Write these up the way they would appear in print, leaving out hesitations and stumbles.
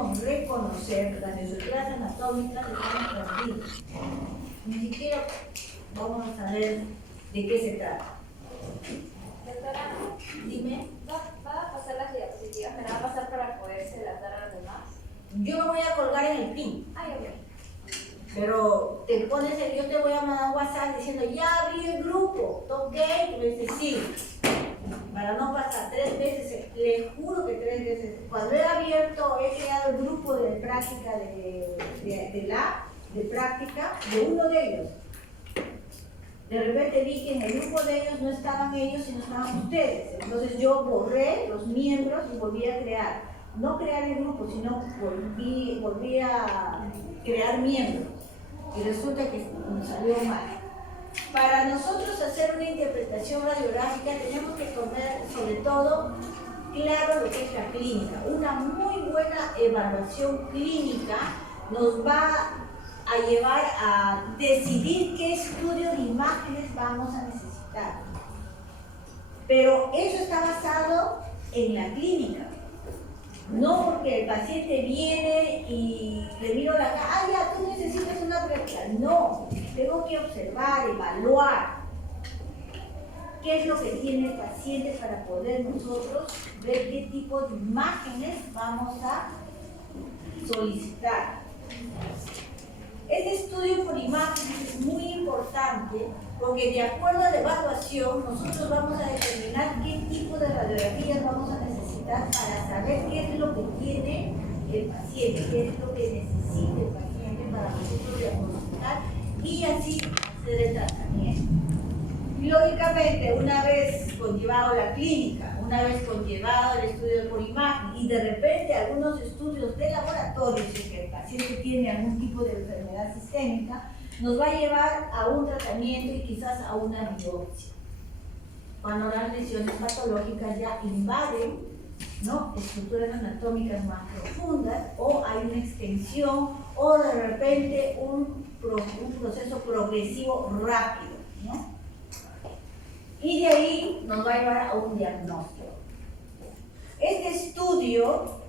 podemos reconocer las estructuras anatómicas están perdidas. Ni siquiera vamos a saber de qué se trata. Doctora, Dime. ¿va a pasar las diapositivas? ¿Me la va a pasar para poderse las dar a los demás? Yo lo voy a colgar en el pin. Ah, ya veo. Pero yo te voy a mandar un WhatsApp diciendo, ya abrí el grupo, ¿ok? Y me dice, sí. Para no pasar 3 veces, le juro que 3 veces. Cuando he abierto, he creado el grupo de práctica de práctica de uno de ellos. De repente vi que en el grupo de ellos no estaban ellos, sino estaban ustedes. Entonces yo borré los miembros y volví a crear. No crear el grupo, sino volví a crear miembros. Y resulta que nos salió mal. Para nosotros hacer una interpretación radiográfica tenemos que tener sobre todo claro lo que es la clínica. Una muy buena evaluación clínica nos va a llevar a decidir qué estudio de imágenes vamos a necesitar. Pero eso está basado en la clínica. No porque el paciente viene y le miro la cara, ah, ya, tú necesitas una práctica. No, tengo que observar, evaluar qué es lo que tiene el paciente para poder nosotros ver qué tipo de imágenes vamos a solicitar. Este estudio por imágenes es muy importante porque de acuerdo a la evaluación nosotros vamos a determinar qué tipo de radiografías vamos a necesitar para saber qué es lo que tiene el paciente, qué es lo que necesita el paciente para nosotros diagnosticar y así hacer el tratamiento. Lógicamente, una vez conllevado la clínica, una vez conllevado el estudio por imagen y de repente algunos estudios de laboratorio, si que el paciente tiene algún tipo de enfermedad sistémica, nos va a llevar a un tratamiento y quizás a una biopsia. Cuando las lesiones patológicas ya invaden, ¿no?, estructuras anatómicas más profundas, o hay una extensión, o de repente un proceso progresivo rápido, ¿no? Y de ahí nos va a llevar a un diagnóstico. Este estudio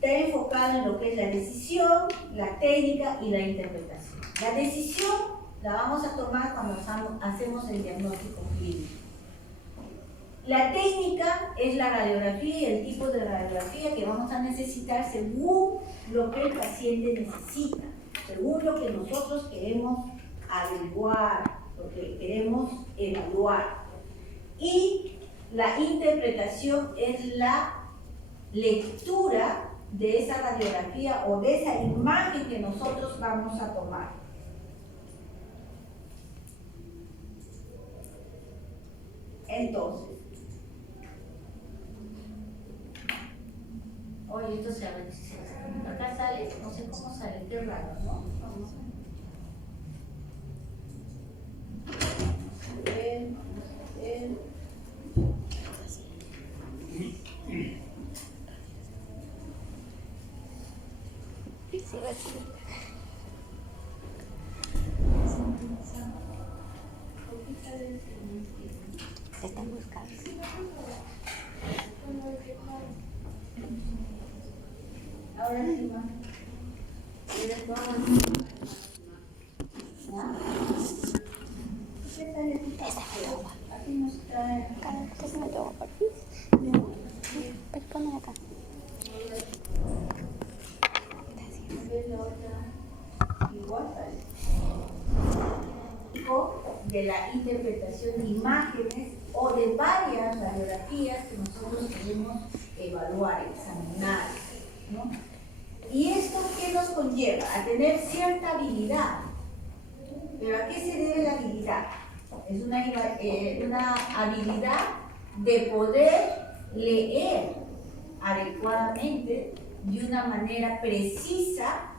está enfocado en lo que es la decisión, la técnica y la interpretación. La decisión la vamos a tomar cuando hacemos el diagnóstico clínico. La técnica es la radiografía y el tipo de radiografía que vamos a necesitar según lo que el paciente necesita, según lo que nosotros queremos averiguar, lo que queremos evaluar. Y la interpretación es la lectura de esa radiografía o de esa imagen que nosotros vamos a tomar. Entonces, oye, esto se abre, acá sale, no sé cómo sale, qué raro, ¿no? Vamos a ver, Se están buscando. ahora sí va. ¿Qué tal esta? Aquí nos trae. Entonces me tengo por aquí. Pero ponme acá. Igual de la interpretación de imágenes o de varias radiografías que nosotros queremos evaluar, examinar, ¿no? ¿Y esto qué nos conlleva? A tener cierta habilidad. ¿Pero a qué se debe la habilidad? Es una habilidad de poder leer adecuadamente, de una manera precisa,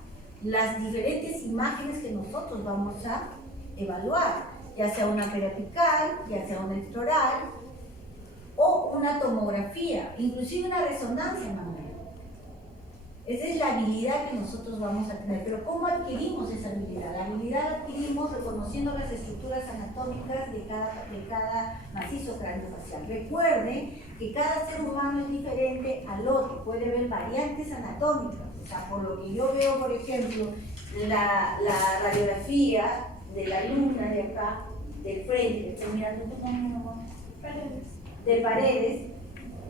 las diferentes imágenes que nosotros vamos a evaluar, ya sea una vertical, ya sea una extraoral o una tomografía, inclusive una resonancia manual. Esa es la habilidad que nosotros vamos a tener. Pero ¿cómo adquirimos esa habilidad? La habilidad la adquirimos reconociendo las estructuras anatómicas de cada macizo craneofacial. Recuerden que cada ser humano es diferente al otro, puede haber variantes anatómicas. O sea, por lo que yo veo, por ejemplo, la radiografía de la luna de acá, del frente, estoy mirando de Paredes,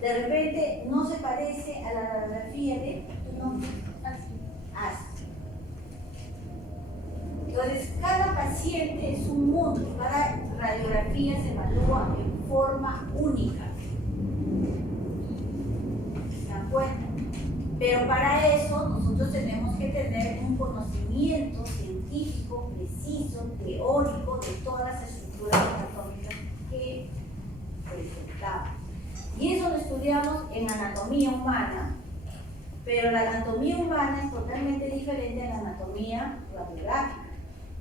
de repente no se parece a la radiografía de tu nombre. Así. Entonces, cada paciente es un mundo, cada radiografía se evalúa en forma única. ¿Se dan cuenta? Pero para eso nosotros tenemos que tener un conocimiento científico, preciso, teórico de todas las estructuras anatómicas que presentamos. Y eso lo estudiamos en anatomía humana, pero la anatomía humana es totalmente diferente a la anatomía radiográfica,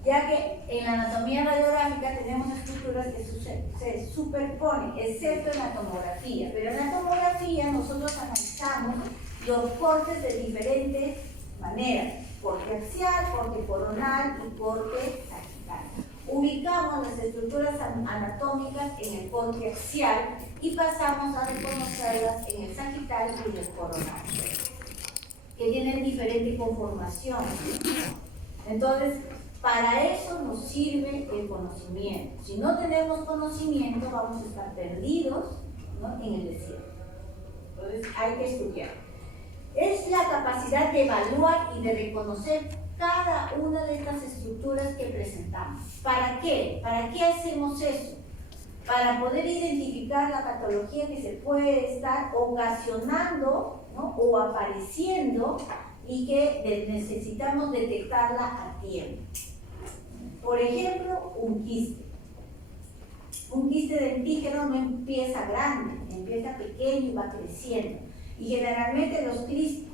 ya que en la anatomía radiográfica tenemos estructuras que se superponen, excepto en la tomografía. Pero en la tomografía nosotros analizamos los cortes de diferentes maneras: corte axial, corte coronal y corte sagital. Ubicamos las estructuras anatómicas en el corte axial y pasamos a reconocerlas en el sagital y en el coronal, que tienen diferente conformación. Entonces, para eso nos sirve el conocimiento. Si no tenemos conocimiento, vamos a estar perdidos, ¿no?, en el desierto. Entonces, hay que estudiar. Es la capacidad de evaluar y de reconocer cada una de estas estructuras que presentamos. ¿Para qué? ¿Para qué hacemos eso? Para poder identificar la patología que se puede estar ocasionando, ¿no?, o apareciendo, y que necesitamos detectarla a tiempo. Por ejemplo, un quiste. Un quiste dentígeno no empieza grande, empieza pequeño y va creciendo. Y generalmente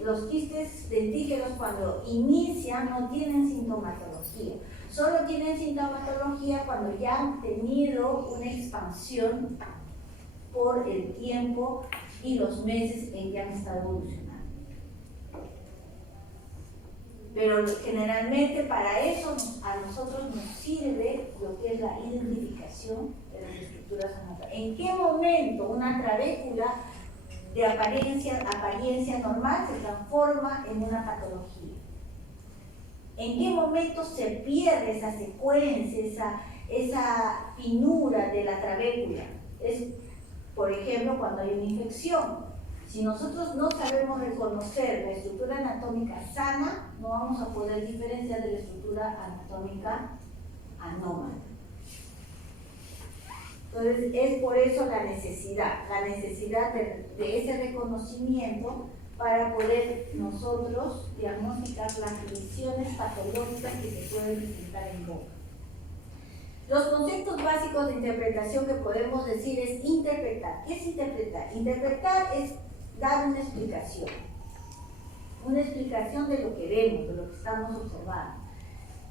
los quistes dentígenos, cuando inician, no tienen sintomatología. Solo tienen sintomatología cuando ya han tenido una expansión por el tiempo y los meses en que han estado evolucionando. Pero generalmente para eso a nosotros nos sirve lo que es la identificación de las estructuras anatómicas. ¿En qué momento una trabécula de apariencia normal se transforma en una patología? ¿En qué momento se pierde esa secuencia, esa finura de la trabécula? Es, por ejemplo, cuando hay una infección. Si nosotros no sabemos reconocer la estructura anatómica sana, no vamos a poder diferenciar de la estructura anatómica anómala. Entonces, es por eso la necesidad de ese reconocimiento para poder nosotros diagnosticar las lesiones patológicas que se pueden presentar en boca. Los conceptos básicos de interpretación que podemos decir es interpretar. ¿Qué es interpretar? Interpretar es dar una explicación de lo que vemos, de lo que estamos observando.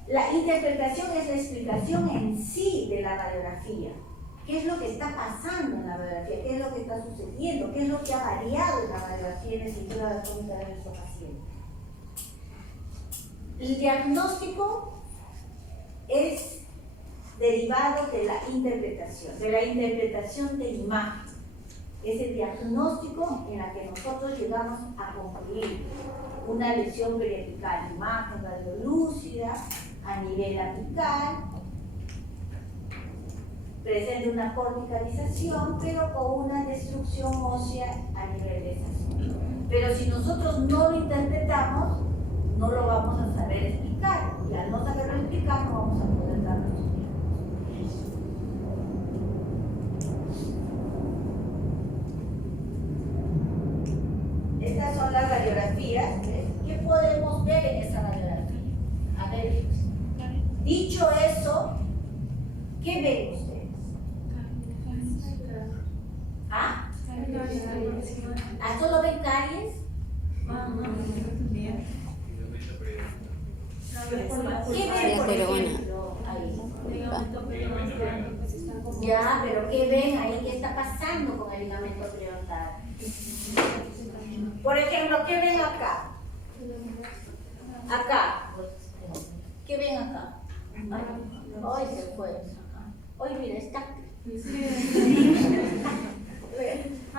La interpretación es la explicación en sí de la radiografía. ¿Qué es lo que está pasando en la radiografía? ¿Qué es lo que está sucediendo? ¿Qué es lo que ha variado en la radiografía en la estructura anatómica de nuestro paciente? El diagnóstico es derivado de la interpretación de imagen. Es el diagnóstico en la que nosotros llegamos a concluir una lesión periapical, imagen radiolúcida a nivel apical, presenta una corticalización, pero con una destrucción ósea a nivel de esa zona. Pero si nosotros no lo interpretamos, no lo vamos a saber explicar, y al no saberlo explicar, no vamos a poder dar los diagnósticos. Estas son las radiografías. ¿Qué podemos ver en esa radiografía? A ver, dicho eso, ¿qué ven ustedes? ¿Ah? ¿Ah, solo ven caries? ¿Qué ven, por ejemplo, ahí? Ya, pero ¿qué ven ahí? ¿Qué está pasando con el ligamento periodontal? Por ejemplo, ¿qué ven acá? Acá. ¿Qué ven acá? Hoy se fue. Hoy mira, está.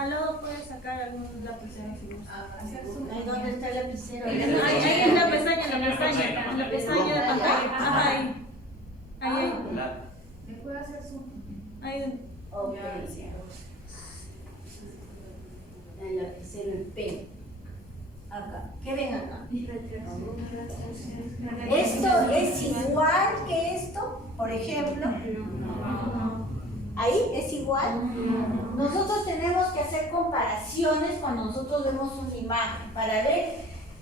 Al lado puedes sacar algunos lapiceros si gustas. Ahí donde está el lapicero. Ahí en la pestaña, en la pestaña de pantalla. Ajá, ahí. Ahí. ¿Me puedo hacer zoom? Ahí. Ok. El lapicero en P. Acá. ¿Qué ven acá? ¿Esto es igual que esto? Por ejemplo. ¿Ahí es igual? Nosotros tenemos que hacer comparaciones cuando nosotros vemos una imagen para ver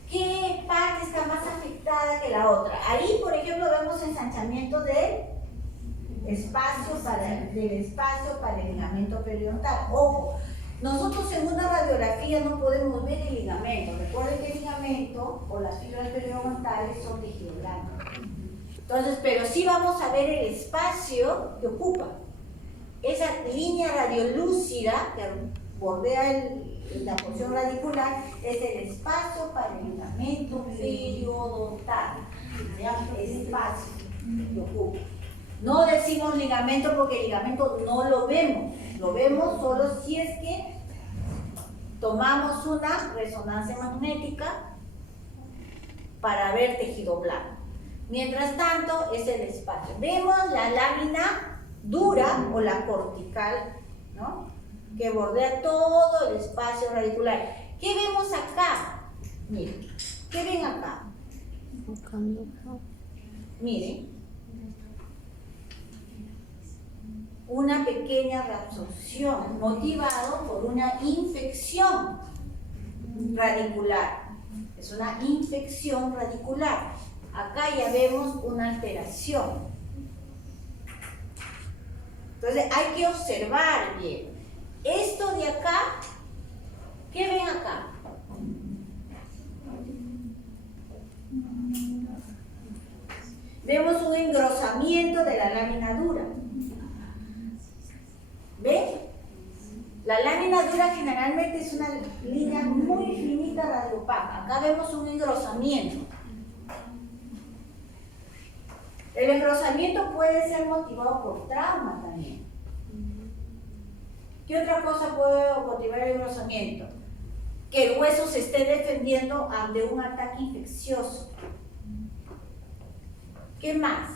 qué parte está más afectada que la otra. Ahí, por ejemplo, vemos ensanchamiento del espacio para el ligamento periodontal. Ojo, nosotros en una radiografía no podemos ver el ligamento. Recuerden que el ligamento o las fibras periodontales son tejido blanco. Entonces, pero sí vamos a ver el espacio que ocupa. Esa línea radiolúcida que bordea la porción radicular es el espacio para el ligamento periodontal. Se llama espacio que ocupa. No decimos ligamento porque el ligamento no lo vemos solo si es que tomamos una resonancia magnética para ver tejido blanco. Mientras tanto es el espacio. Vemos la lámina dura o la cortical, ¿no? Que bordea todo el espacio radicular. ¿Qué vemos acá? Miren, ¿qué ven acá? Miren, una pequeña reabsorción motivado por una infección radicular. Es una infección radicular. Acá ya vemos una alteración. Entonces hay que observar bien. Esto de acá, ¿qué ven acá? Vemos un engrosamiento de la lámina dura. ¿Ven? La lámina dura generalmente es una línea muy finita radiopaca. Acá vemos un engrosamiento. El engrosamiento puede ser motivado por trauma también. ¿Qué otra cosa puede motivar el engrosamiento? Que el hueso se esté defendiendo ante un ataque infeccioso. ¿Qué más?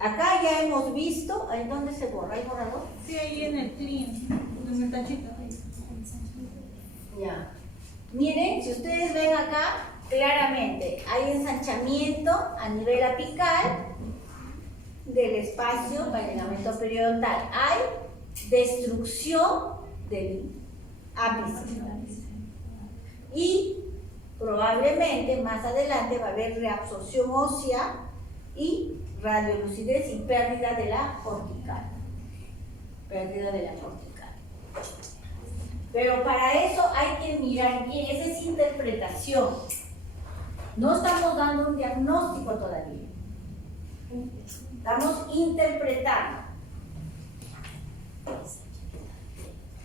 Acá ya hemos visto, ¿ahí dónde se borra? ¿Hay borrador? Sí, ahí en el clean, en el tachito. Ya. Miren, si ustedes ven acá, claramente hay ensanchamiento a nivel apical del espacio para el ligamento periodontal. Hay destrucción del ápice. Y probablemente más adelante va a haber reabsorción ósea y radiolucidez y pérdida de la cortical. Pérdida de la cortical. Pero para eso hay que mirar bien, esa es interpretación. No estamos dando un diagnóstico todavía. Estamos interpretando.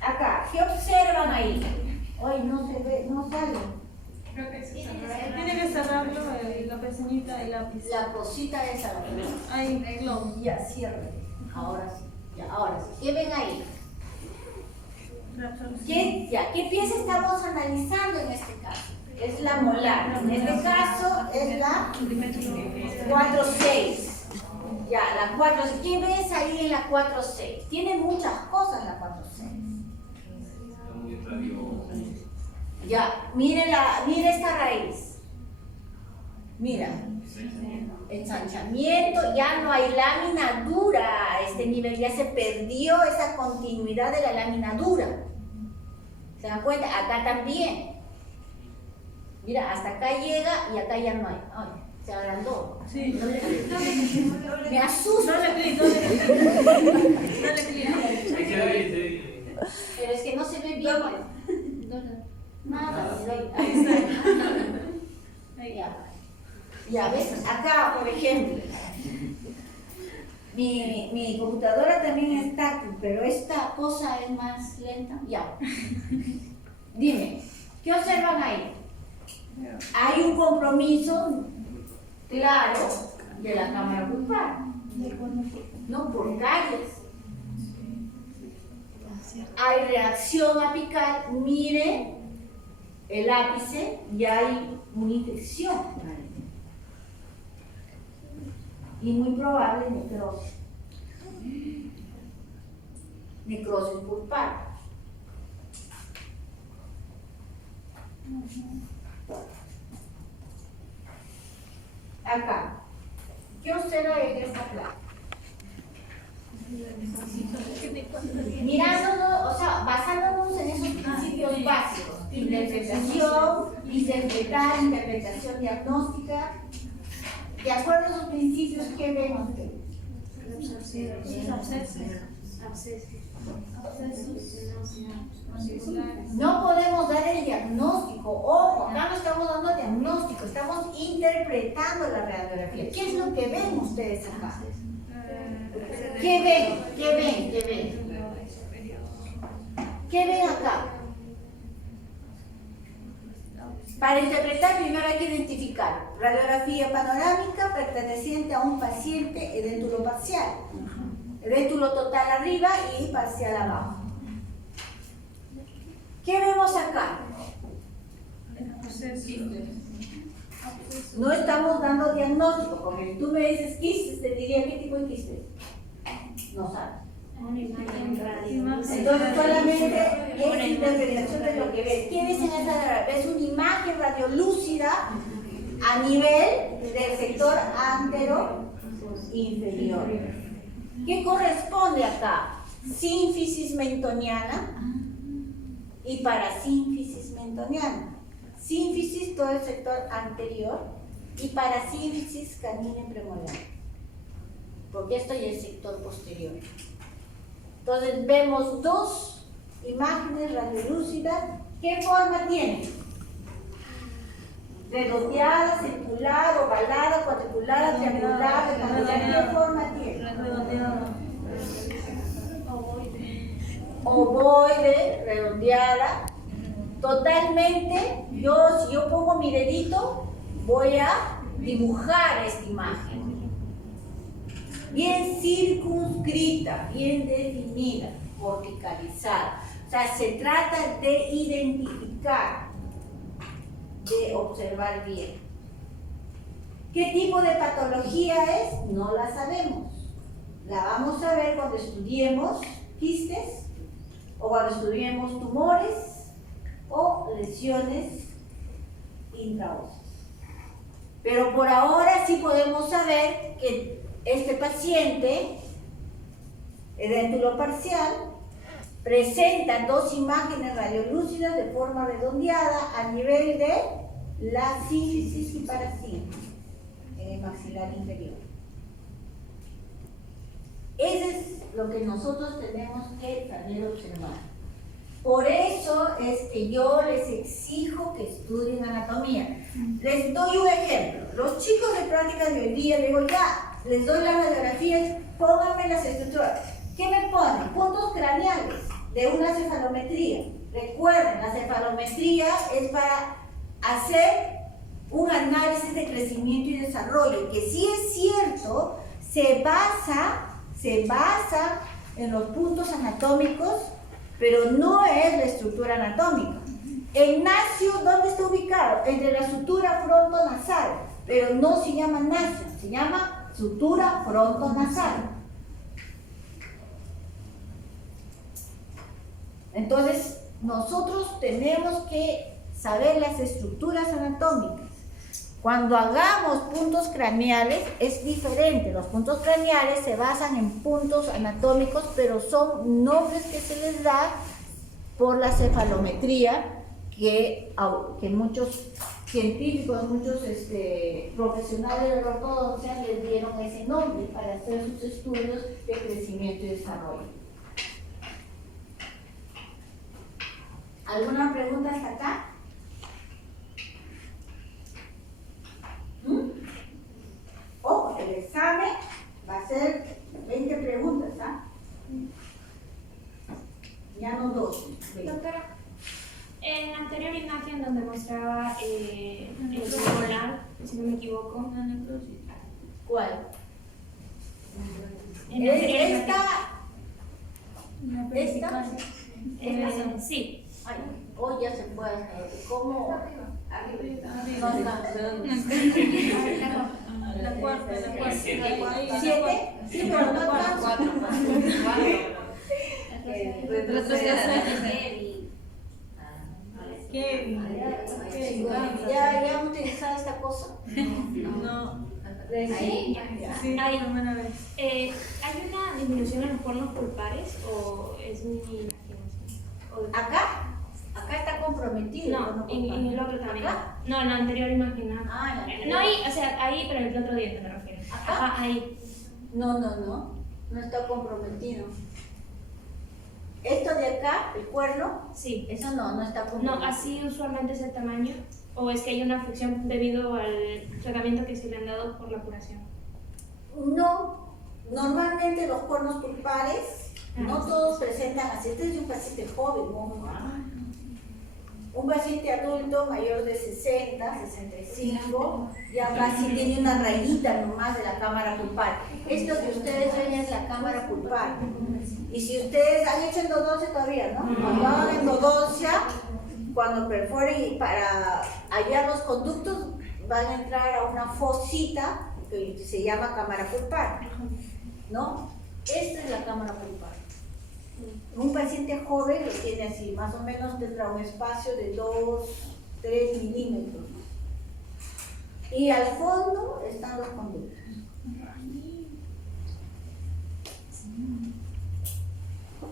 Acá, ¿qué observan ahí? Hoy no se ve, no sale. Creo que sí. Tiene que cerrarlo la pestañita del lápiz. La cosita esa. Ahí, close. Ya, cierre. Ahora sí. Ya, ahora sí. ¿Qué ven ahí? ¿Qué pieza estamos analizando en este caso? Es la molar. En este caso es la 4-6. Ya, la 4. ¿Qué ves ahí en la 4-6? Tiene muchas cosas la 4-6. Ya, mire esta raíz. Mira. Ensanchamiento, ya no hay lámina dura a este nivel, ya se perdió esa continuidad de la lámina dura. ¿Se dan cuenta? Acá también. Mira, hasta acá llega y acá ya no hay. Ay, se agrandó. Sí. Me asusta. Dale clic. Pero es que no se ve bien. Nada. Ahí. Ya ves, acá por ejemplo, mi computadora también es táctil, pero esta cosa es más lenta. Ya. Dime, ¿qué observan ahí? Hay un compromiso claro de la cámara grupal, no por calles. hay reacción apical, mire el ápice y hay una infección. Y muy probable necrosis. Necrosis pulpar. Acá. ¿Qué observa en esta placa? Mirándonos, o sea, basándonos en esos principios básicos: interpretación, interpretar, interpretación diagnóstica. De acuerdo a esos principios, ¿qué ven ustedes? No podemos dar el diagnóstico. Ojo, acá no estamos dando diagnóstico, estamos interpretando la radiografía. ¿Qué es lo que ven ustedes acá? ¿Qué ven? ¿Qué ven? ¿Qué ven? ¿Qué ven acá? Para interpretar, primero hay que identificar radiografía panorámica perteneciente a un paciente edéntulo parcial, edéntulo total arriba y parcial abajo. ¿Qué vemos acá? No estamos dando diagnóstico, porque si tú me dices quistes, te diría qué tipo de quistes. No sabes. Entonces solamente es interpretación de lo que ves. ¿Qué ves en esa radiografía? Ves una imagen radiolúcida a nivel del sector antero inferior. ¿Qué corresponde acá? Sínfisis mentoniana y parasínfisis mentoniana. Sínfisis todo el sector anterior y parasínfisis canina premolar, porque esto ya es el sector posterior. Entonces vemos dos imágenes radiolúcidas. ¿Qué forma tienen? Redondeada, circular, ovalada, cuadricular, triangular, rectangular. ¿Qué forma tiene? Ovoide, redondeada. Totalmente, si yo pongo mi dedito, voy a dibujar esta imagen. Bien circunscrita, bien definida, verticalizada. O sea, se trata de identificar, de observar bien. ¿Qué tipo de patología es? No la sabemos. La vamos a ver cuando estudiemos quistes, o cuando estudiemos tumores, o lesiones intraóseas. Pero por ahora sí podemos saber que este paciente edéntulo parcial presenta dos imágenes radiolúcidas de forma redondeada a nivel de la sínfisis y parasínfisis en el maxilar inferior. Eso es lo que nosotros tenemos que saber observar. Por eso es que yo les exijo que estudien anatomía. Les doy un ejemplo. Los chicos de prácticas de hoy día, les digo, ya, les doy las radiografías, pónganme las estructuras. ¿Qué me ponen? Puntos craneales de una cefalometría. Recuerden, la cefalometría es para hacer un análisis de crecimiento y desarrollo, que sí es cierto, se basa en los puntos anatómicos, pero no es la estructura anatómica. El nacio, ¿dónde está ubicado? Entre la sutura frontonasal, pero no se llama nacio, se llama sutura frontonasal. Entonces, nosotros tenemos que saber las estructuras anatómicas. Cuando hagamos puntos craneales es diferente. Los puntos craneales se basan en puntos anatómicos, pero son nombres que se les da por la cefalometría que muchos científicos, muchos profesionales de la ortodoncia les dieron ese nombre para hacer sus estudios de crecimiento y desarrollo. ¿Alguna pregunta hasta acá? Ojo, el examen va a ser 20 preguntas, ¿ah? Ya no 12. Doctora, en la anterior imagen donde mostraba el pulmonar, si no me equivoco, ¿Cuál? en la anterior Esta. Sí. Ay, hoy ya se puede. ¿Cómo? Arriba. No está. La cuarta. ¿Siete? Sí, pero no alcanzo. ¿Qué? ¿Ya han utilizado esta cosa? No. Ahí. Sí, Ahí. la primera vez. ¿Hay una disminución en los pornos pulpares o es mi imaginación? Acá está comprometido. No, en el otro también. ¿Acá? No, en la anterior imagen. Ah, en la No ahí, o sea, ahí, pero en el otro diente me refiero. ¿Acá? Ajá, ahí. No está comprometido. Esto de acá, el cuerno, Sí. eso no está No, comprometido. así usualmente es el tamaño. ¿O es que hay una afección debido al tratamiento que se le han dado por la curación? No, normalmente los cuernos pulpares, no todos presentan así. Este es de un paciente joven, ¿no? Un paciente adulto mayor de 60, 65, ya casi tiene una rayita nomás de la cámara pulpar. Esto que ustedes ven es la cámara pulpar. Y si ustedes han hecho endodoncia todavía, ¿no? Cuando hagan endodoncia, cuando perforen para hallar los conductos, van a entrar a una fosita que se llama cámara pulpar, ¿no? Esta es la cámara pulpar. Un paciente joven lo tiene así, más o menos tendrá un espacio de 2, 3 milímetros. Y al fondo están los conductos.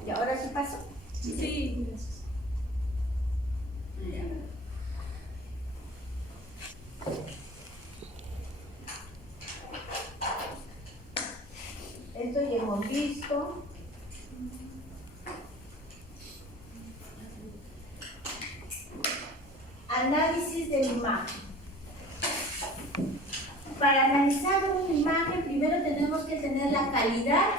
¿Y ahora sí pasó? Sí. Esto ya hemos visto. Análisis de la imagen. Para analizar una imagen, primero tenemos que tener la calidad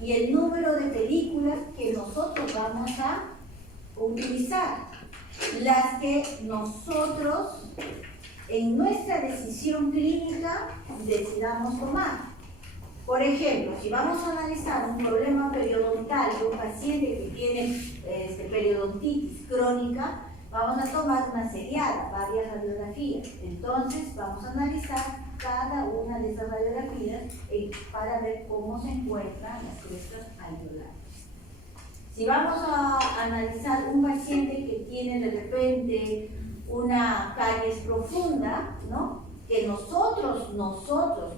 y el número de películas que nosotros vamos a utilizar. Las que nosotros, en nuestra decisión clínica, decidamos tomar. Por ejemplo, si vamos a analizar un problema periodontal de un paciente que tiene periodontitis crónica, vamos a tomar una seriada, varias radiografías. Entonces, vamos a analizar cada una de esas radiografías para ver cómo se encuentran las crestas alveolares. Si vamos a analizar un paciente que tiene de repente una caries profunda, ¿no? Que nosotros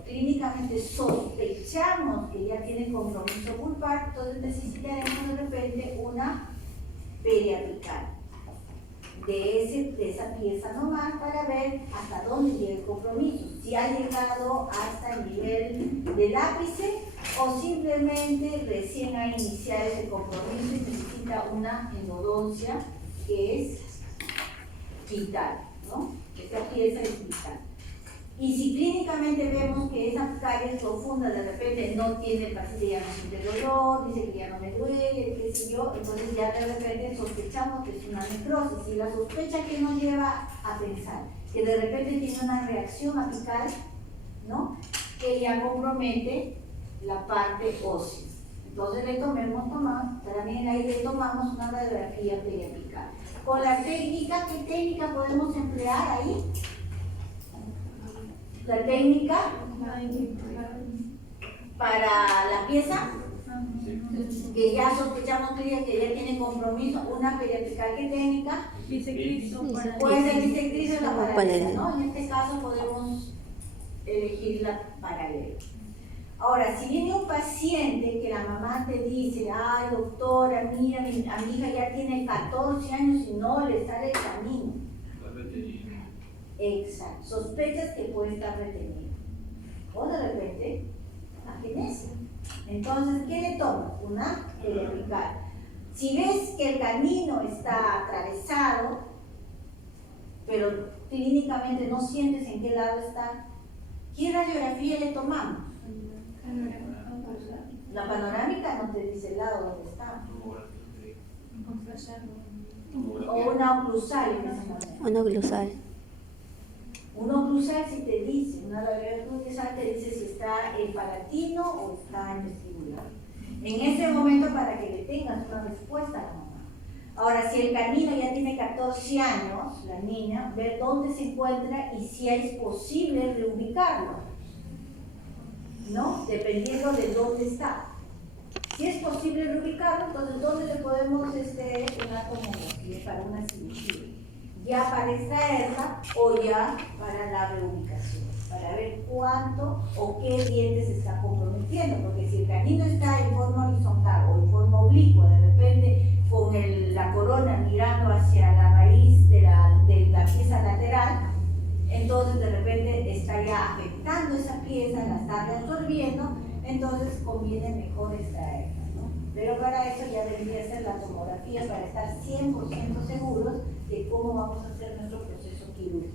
clínicamente sospechamos que ya tiene compromiso pulpar, entonces necesitaremos de repente una periapical de esa pieza nomás para ver hasta dónde llega el compromiso, si ha llegado hasta el nivel del ápice o simplemente recién ha iniciado ese compromiso y necesita una endodoncia que es vital, ¿no? Esta pieza es vital. Y si clínicamente vemos que esa caries profunda de repente no tiene, el paciente ya no siente dolor, dice que ya no me duele, qué sé yo, entonces ya de repente sospechamos que es una necrosis. Y la sospecha que nos lleva a pensar que de repente tiene una reacción apical, ¿no? Que ya compromete la parte ósea. Entonces también ahí le tomamos una radiografía periapical. Con la técnica, ¿qué técnica podemos emplear ahí? La técnica para la pieza que ya sospechamos que ya tiene compromiso, una periapical. ¿Qué técnica? Bisecristo. Puede ser bisecristo o la paralela, ¿no? En este caso podemos elegir la paralela. Ahora, si viene un paciente que la mamá te dice, ay doctora, mira, a mi hija ya tiene 14 años y no le sale el camino. Exacto, sospechas que puede estar retenido. O de repente, agenesia. Entonces, ¿qué le tomas? Una periapical. Si ves que el camino está atravesado, pero clínicamente no sientes en qué lado está, ¿qué radiografía le tomamos? La panorámica no te dice el lado donde está. O una oclusal en ese momento. Una glusal. Un oclusal si te dice, una radiografía te dice si está en palatino o está en vestibular. En ese momento para que le tengas una respuesta a la mamá. Ahora, si el canino ya tiene 14 años, la niña, ver dónde se encuentra y si es posible reubicarlo, ¿no? Dependiendo de dónde está. Si es posible reubicarlo, entonces ¿dónde le podemos una tomografía para una cirugía? Ya para extraerla o ya para la reubicación, para ver cuánto o qué dientes se está comprometiendo, porque si el canino está en forma horizontal o en forma oblicua, de repente con la corona mirando hacia la raíz de la pieza lateral, entonces de repente está ya afectando esa pieza, la está reabsorbiendo, entonces conviene mejor extraerla, ¿no? Pero para eso ya debería ser la tomografía para estar 100% seguros de cómo vamos a hacer nuestro proceso quirúrgico.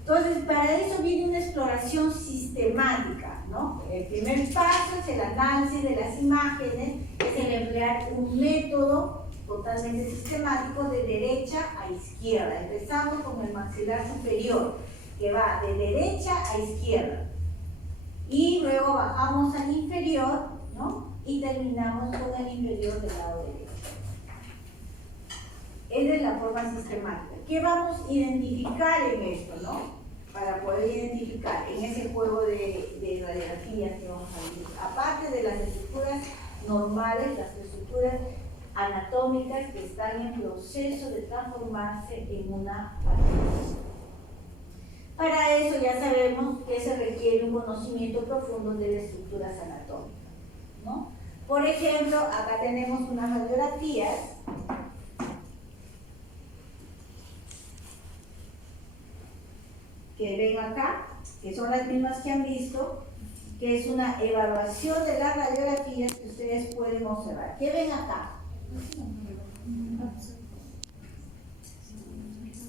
Entonces, para eso viene una exploración sistemática, ¿no? El primer paso es el análisis de las imágenes, es el emplear un método totalmente sistemático de derecha a izquierda. Empezamos con el maxilar superior, que va de derecha a izquierda. Y luego bajamos al inferior, ¿no? Y terminamos con el inferior del lado derecho. Esa es la forma sistemática. ¿Qué vamos a identificar en esto, no? Para poder identificar en ese juego de radiografías que vamos a ver. Aparte de las estructuras normales, las estructuras anatómicas que están en proceso de transformarse en una patología. Para eso ya sabemos que se requiere un conocimiento profundo de las estructuras anatómicas, ¿no? Por ejemplo, acá tenemos unas radiografías que ven acá, que son las mismas que han visto, que es una evaluación de las radiografías que ustedes pueden observar. ¿Qué ven acá?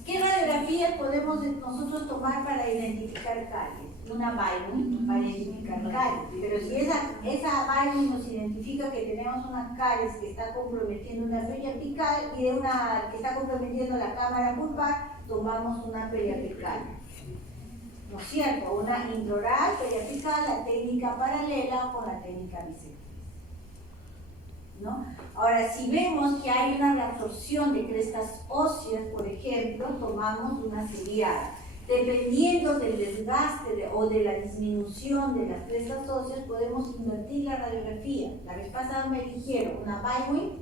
¿Qué radiografías podemos nosotros tomar para identificar caries? Una Bywin para identificar caries, pero si esa Bywin nos identifica que tenemos una caries que está comprometiendo una periapical y una que está comprometiendo la cámara pulpar, tomamos una periapical. ¿No es cierto? Una intraoral, periapical, la técnica paralela o con la técnica bisectriz, ¿no? Ahora, si vemos que hay una reabsorción de crestas óseas, por ejemplo, tomamos una seriada. Dependiendo del desgaste o de la disminución de las crestas óseas, podemos invertir la radiografía. La vez pasada me dijeron una Bywin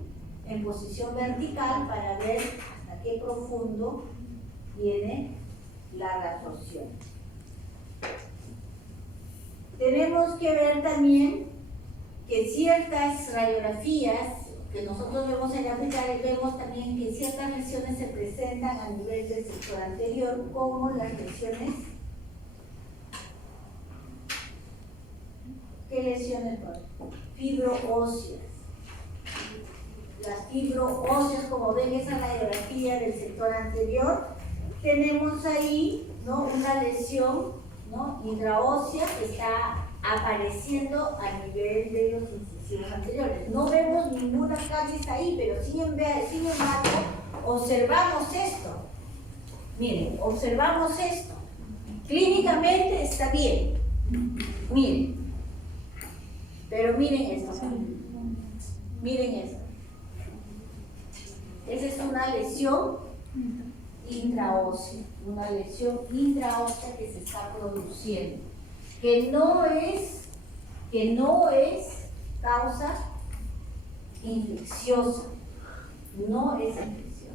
en posición vertical para ver hasta qué profundo viene la reabsorción. Tenemos que ver también que ciertas radiografías que nosotros vemos en la aplicar, vemos también que ciertas lesiones se presentan a nivel del sector anterior, como las lesiones. ¿Qué lesiones? Fibroóseas. Las fibroóseas, como ven esa radiografía del sector anterior, tenemos ahí, ¿no?, una lesión, ¿no?, intraósea que está apareciendo a nivel de los incisivos anteriores. No vemos ninguna caries ahí, pero sin embargo observamos esto. Miren, observamos esto. Clínicamente está bien. Miren. Pero miren esto. Miren esto. Esa es una lesión intraósea. Una lesión intraósea que se está produciendo. Que no es causa infecciosa, no es infecciosa.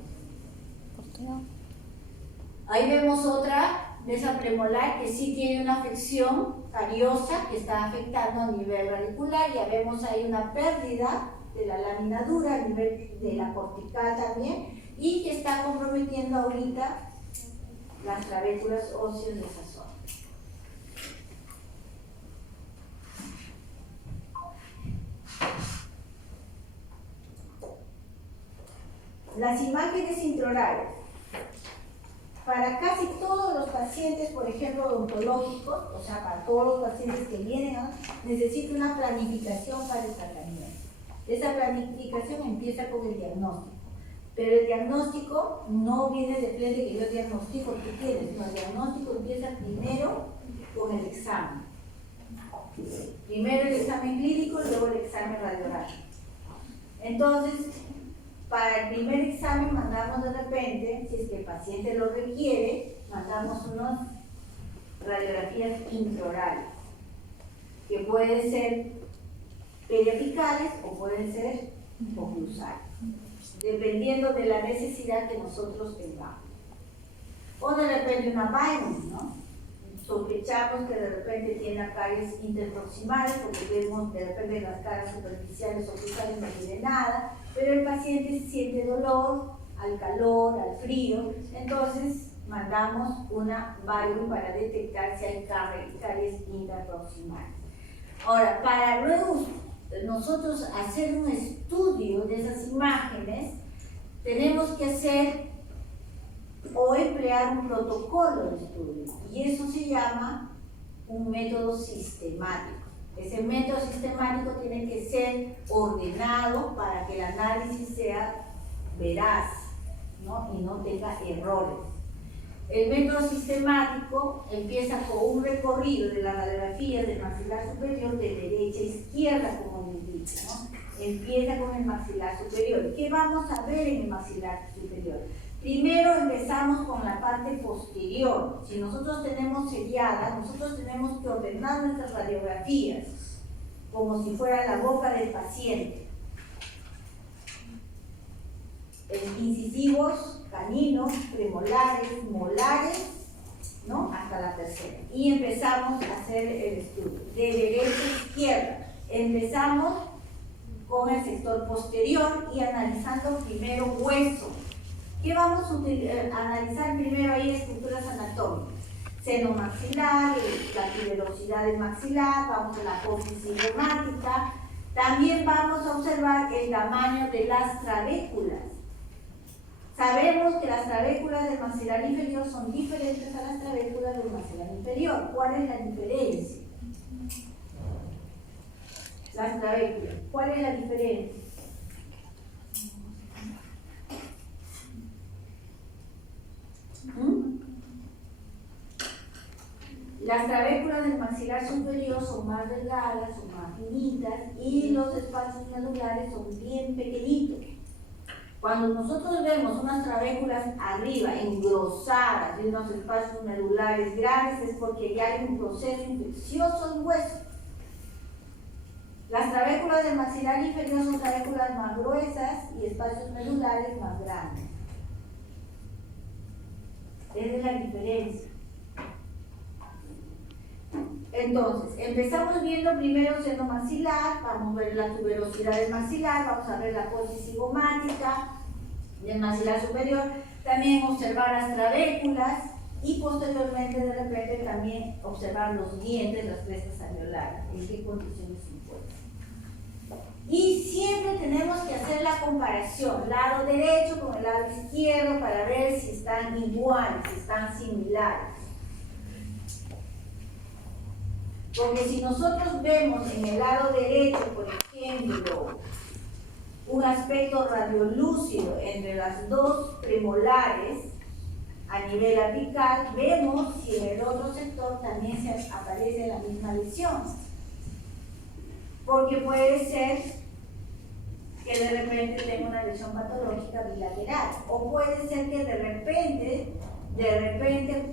Ahí vemos otra de esa premolar que sí tiene una afección cariosa que está afectando a nivel radicular. Ya vemos ahí una pérdida de la lámina dura a nivel de la cortical también y que está comprometiendo ahorita las trabéculas óseas de esa zona. Las imágenes intraorales. Para casi todos los pacientes, por ejemplo, odontológicos, o sea, para todos los pacientes que vienen, necesita una planificación para el tratamiento. Esa planificación empieza con el diagnóstico. Pero el diagnóstico no viene de frente que yo diagnostico qué tienes, sino el diagnóstico empieza primero con el examen. Primero el examen clínico y luego el examen radiográfico. Entonces, para el primer examen mandamos de repente, si es que el paciente lo requiere, mandamos unas radiografías intraorales, que pueden ser periapicales o pueden ser oclusales, dependiendo de la necesidad que nosotros tengamos. O de repente una Byron, ¿no? Sospechamos que de repente tiene caries interproximales, porque vemos de repente las caras superficiales oclusales no tiene nada, pero el paciente siente dolor al calor, al frío, entonces mandamos una Byron para detectar si hay caries interproximales. Ahora, para luego nosotros hacer un estudio de esas imágenes, tenemos que hacer o emplear un protocolo de estudio, y eso se llama un método sistemático. Ese método sistemático tiene que ser ordenado para que el análisis sea veraz, ¿no? Y no tenga errores. El método sistemático empieza con un recorrido de la radiografía del maxilar superior de derecha a izquierda, como les dije, ¿no? Empieza con el maxilar superior. ¿Qué vamos a ver en el maxilar superior? Primero empezamos con la parte posterior. Si nosotros tenemos seriada, nosotros tenemos que ordenar nuestras radiografías como si fuera la boca del paciente. Incisivos, caninos, premolares, molares, ¿no? Hasta la tercera. Y empezamos a hacer el estudio de derecha a izquierda. Empezamos con el sector posterior y analizando primero hueso. ¿Qué vamos a analizar primero ahí? Estructuras anatómicas. Seno maxilar, la tuberosidad del maxilar, vamos a la apófisis reumática. También vamos a observar el tamaño de las trabéculas. Sabemos que las trabéculas del maxilar inferior son diferentes a las trabéculas del maxilar inferior. ¿Cuál es la diferencia? Las trabéculas. ¿Cuál es la diferencia? Las trabéculas del maxilar superior son más delgadas, son más finitas, y los espacios medulares son bien pequeñitos. Cuando nosotros vemos unas trabéculas arriba engrosadas y unos espacios medulares grandes, es porque ya hay un proceso infeccioso en hueso. Las trabéculas del maxilar inferior son trabéculas más gruesas y espacios medulares más grandes. Esa es la diferencia. Entonces, empezamos viendo primero seno maxilar, vamos a ver la tuberosidad del maxilar, vamos a ver la apófisis cigomática del maxilar superior, también observar las trabéculas y posteriormente de repente también observar los dientes, las crestas alveolares, en qué condiciones se encuentran. Y siempre tenemos que hacer la comparación, lado derecho con el lado izquierdo, para ver si están iguales, si están similares. Porque si nosotros vemos en el lado derecho, por ejemplo, un aspecto radiolúcido entre las dos premolares a nivel apical, vemos si en el otro sector también se aparece la misma lesión. Porque puede ser que de repente tenga una lesión patológica bilateral, o puede ser que de repente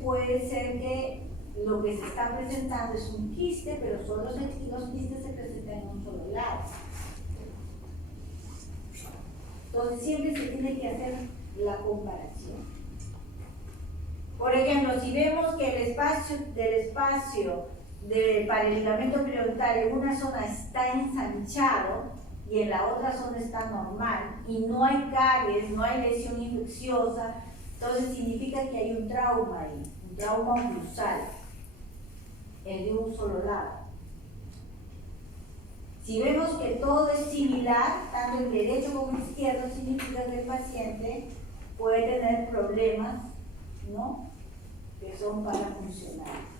puede ser que lo que se está presentando es un quiste, pero solo los quistes se presentan en un solo lado. Entonces siempre se tiene que hacer la comparación. Por ejemplo, si vemos que el espacio para el ligamento periodontal en una zona está ensanchado y en la otra zona está normal y no hay caries, no hay lesión infecciosa, entonces significa que hay un trauma ahí, un trauma oclusal, el de un solo lado. Si vemos que todo es similar, tanto el derecho como el izquierdo, significa que el paciente puede tener problemas, ¿no?, que son parafuncionales.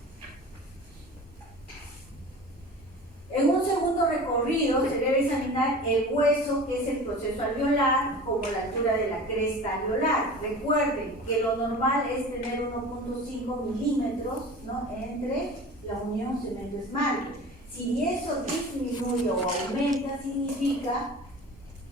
En un segundo recorrido se debe examinar el hueso, que es el proceso alveolar, como la altura de la cresta alveolar. Recuerden que lo normal es tener 1.5 milímetros, ¿no?, entre la unión cemento-esmalte. Si eso disminuye o aumenta, significa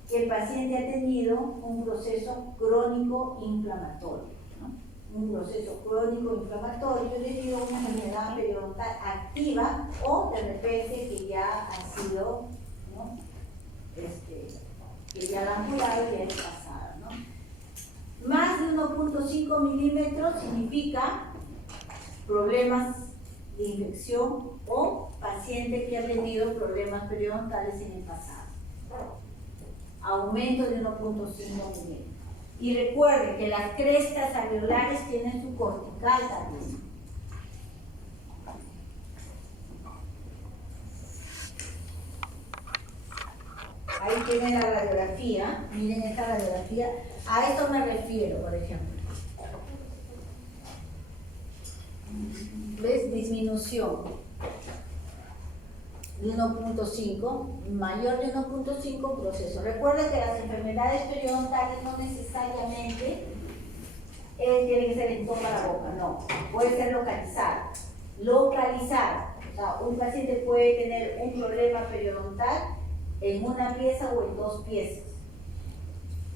que el paciente ha tenido un proceso crónico inflamatorio, ¿no? Un proceso crónico inflamatorio debido a una enfermedad periodontal activa o de repente que ya ha sido, ¿no? Que ya la han curado y ya es pasada, ¿no? Más de 1.5 milímetros significa problemas de infección o paciente que ha tenido problemas periodontales en el pasado. Aumento de 1.5 milímetros. Y recuerden que las crestas alveolares tienen su cortical también. Ahí tienen la radiografía, miren esta radiografía. A esto me refiero, por ejemplo. ¿Ves? Disminución de 1.5, mayor de 1.5 proceso. Recuerden que las enfermedades periodontales no necesariamente tiene que ser en toda la boca, no. Puede ser localizada. Localizada. O sea, un paciente puede tener un problema periodontal en una pieza o en dos piezas.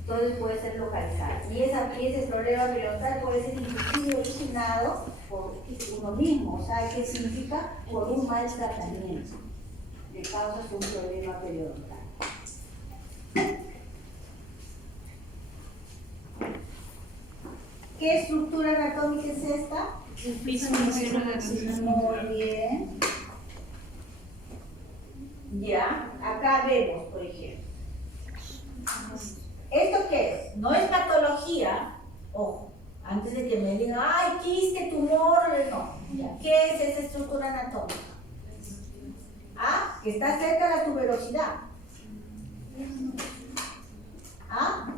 Entonces puede ser localizada. Y ese problema periodontal puede ser inclusive originado por uno mismo. O sea, ¿qué significa? Por un mal tratamiento que causa un problema periodontal. ¿Qué estructura anatómica es esta? Muy bien. Ya, acá vemos, por ejemplo. ¿Esto qué es? No es patología, ojo, antes de que me digan, ay, quiste, tumor, no. Ya. ¿Qué es esa estructura anatómica? Ah, que está cerca de la tuberosidad. Ah,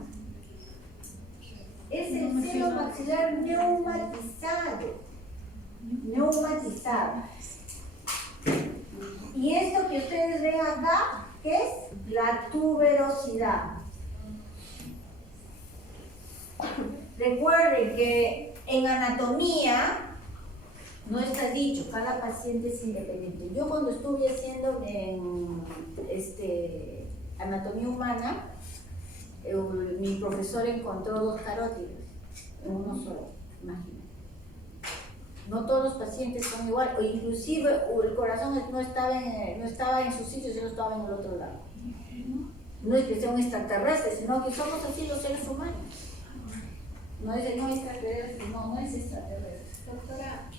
es el seno maxilar neumatizado. Neumatizado. Y esto que ustedes ven acá, ¿qué es? La tuberosidad. Recuerden que en anatomía no está dicho, cada paciente es independiente. Yo cuando estuve haciendo en anatomía humana, mi profesor encontró 2 carótidos en uno solo, imagínate. No todos los pacientes son igual, o inclusive el corazón no estaba en su sitio, sino estaba en el otro lado. No es que sea un extraterrestre, sino que somos así los seres humanos. No es extraterrestre, no es extraterrestre. Doctora,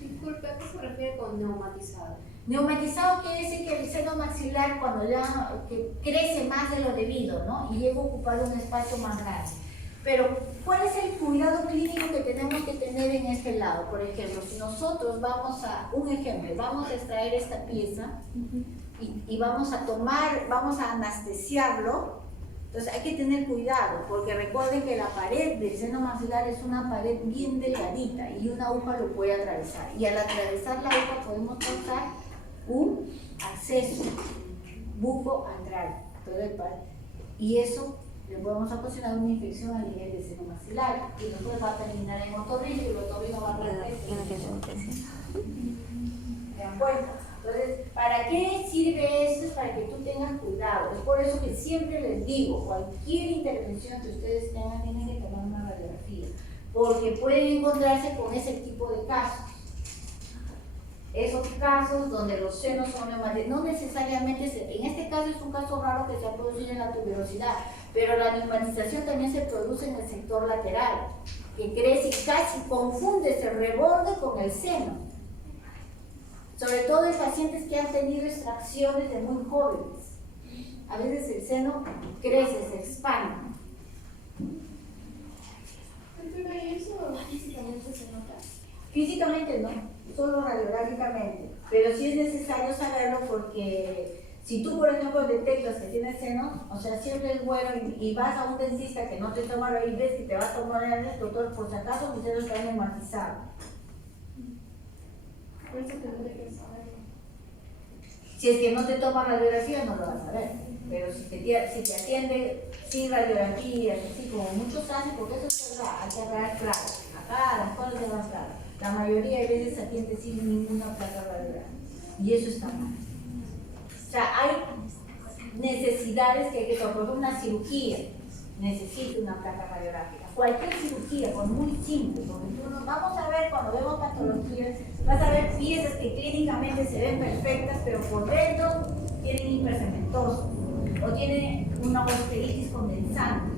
disculpe, ¿a qué se refiere con neumatizado? Neumatizado quiere decir que el seno maxilar cuando ya que crece más de lo debido, ¿no? Y llega a ocupar un espacio más grande. Pero, ¿cuál es el cuidado clínico que tenemos que tener en este lado? Por ejemplo, si nosotros vamos a extraer esta pieza y vamos a anestesiarlo, entonces hay que tener cuidado, porque recuerden que la pared del seno maxilar es una pared bien delgadita y una aguja lo puede atravesar. Y al atravesar la aguja podemos causar un absceso bucoantral. Y eso le podemos ocasionar una infección a nivel del seno maxilar y después va a terminar en otorrino y el otorrino va a ¿Se dan cuenta? Entonces, ¿para qué sirve esto? Es para que tú tengas cuidado. Es por eso que siempre les digo, cualquier intervención que ustedes tengan, tienen que tomar una radiografía, porque pueden encontrarse con ese tipo de casos. Esos casos donde los senos son neumatizados, no necesariamente, en este caso es un caso raro que se ha producido en la tuberosidad, pero la neumatización también se produce en el sector lateral, que crece y casi confunde, se reborde con el seno. Sobre todo en pacientes que han tenido extracciones de muy jóvenes. A veces el seno crece, se expande. Pero eso físicamente se nota. Físicamente no, solo radiográficamente. Pero sí es necesario saberlo porque si tú, por ejemplo, detectas que tienes senos, o sea, siempre es bueno y vas a un dentista que no te toma y ves que te va a tomar el doctor, por si acaso mi seno está neumatizado. Por eso tendré que saberlo. Si es que no te toma radiografía, no lo vas a ver. Pero si te atiende sin radiografías, así como muchos hacen, porque eso es verdad, hay que agarrar claro. Acá las cosas de más claro. La mayoría de veces atiende sin ninguna placa radiográfica. Y eso está mal. O sea, hay necesidades que hay que tomar. Por ejemplo, una cirugía necesita una placa radiográfica. Cualquier cirugía, por muy simple, porque tú vamos a ver cuando vemos patologías, vas a ver piezas que clínicamente se ven perfectas, pero por dentro tienen hipercementoso o tienen una osteoitis condensante.